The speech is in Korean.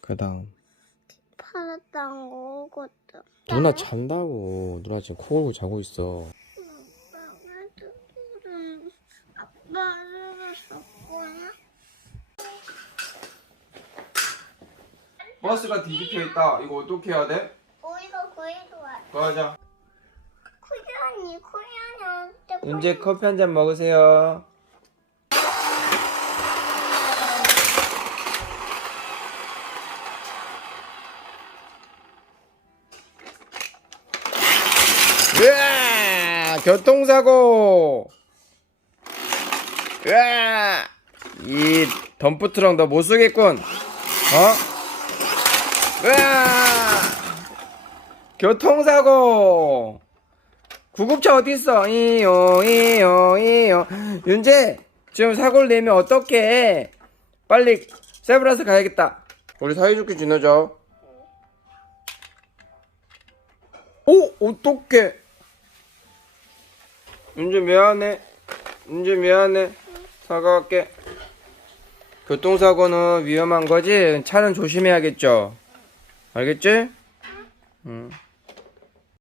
그 다음 팔았던 거 것도. 누나 잔다고 누나 지금 코 골고 자고 있어 아빠를 썼구나. 버스가 뒤집혀 있다 이거 어떻게 해야 돼? 우리가 구해도 와. 가자 코리안이 코리안한테 은재 커피 한 잔 먹으세요 으아! 교통사고! 으아! 이 덤프트럭 너 못 쓰겠군. 어? 으아! 교통사고! 구급차 어디 있어? 이요 이요 이요 윤재 지금 사고를 내면 어떡해? 빨리 세브란스 가야겠다. 우리 사이좋게 지내자. 오 어떡해? 윤재 미안해. 윤재 미안해. 사과할게. 교통사고는 위험한 거지? 차는 조심해야겠죠? 알겠지? 응.